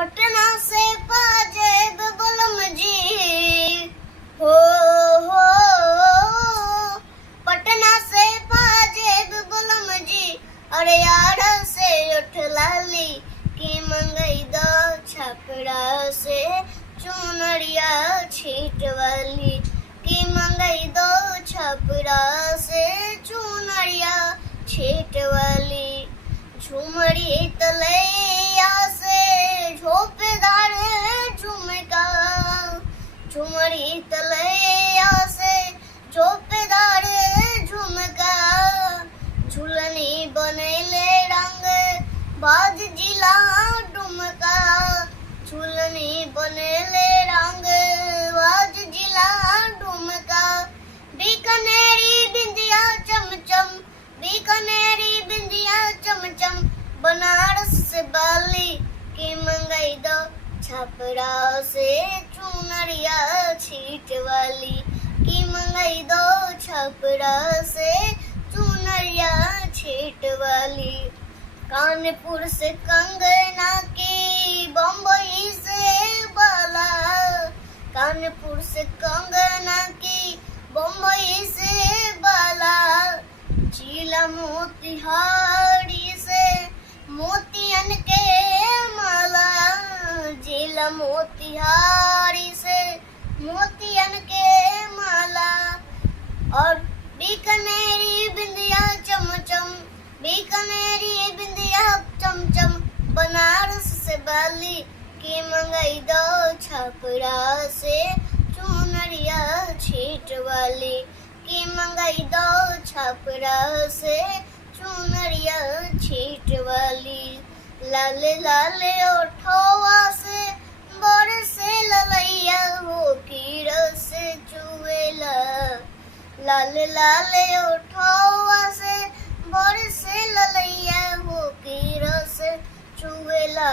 पटना से पाजेब बलम जी हो पटना से पाजेब बलम जी। अरे यार से उठ लाली की मंगई दो छपड़ा से चुनरिया छीट वाली की मंगई दो छपड़ा से चुनरिया छीट वाली। झुमरी तलैया से झोपेदार झुमका, झुमरी तलैया से झोपेदार झुमका। झुलनी बनेले रंग बाज जिला डुमका, झुलनी बनेले रंग बाज जिला डुमका। बीकानेरी बिंदिया चमचम, बीकानेरी बिंदिया चमचम। बनारस से बाली की मंगई दो छपरा से चुनरिया छीट वाली की मंगई दो छपरा से चुनरिया छीट वाली। कानपुर से कंगना की बम्बई से बाला, कानपुर से कंगना की बम्बई से बाला। जिला मोतिहारी से मोतियन के माला, जिला मोतिहारी से मोतियन के माला। और बीकानेरी बिंदिया चमचम, बीकानेरी बिंदिया चमचम। बनारस से बाली की मंगई दो छपरा से चुनरिया छीट वाली की मंगई दो छपरा से चुनरिया छीट वाली। लाले लाले ओठवा से बरसे ललैया हो की रस चुवेला, लाले लाले ओठवा से बरसे ललैया हो की रस चुवेला।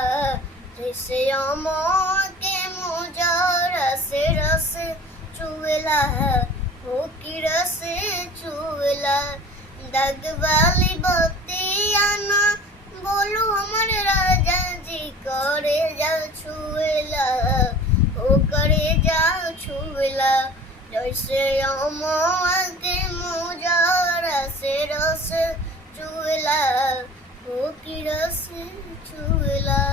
जैसे अमर के मुजरा से रस चुवेला हो की रस चुवेला। दग वाली बतिया ना बोलू हमर राजा जी, करे जा छुएला ओ करे जा छुएला। जैसे अमर के मुजरा से रस चुवेला हो की रस चुवेला।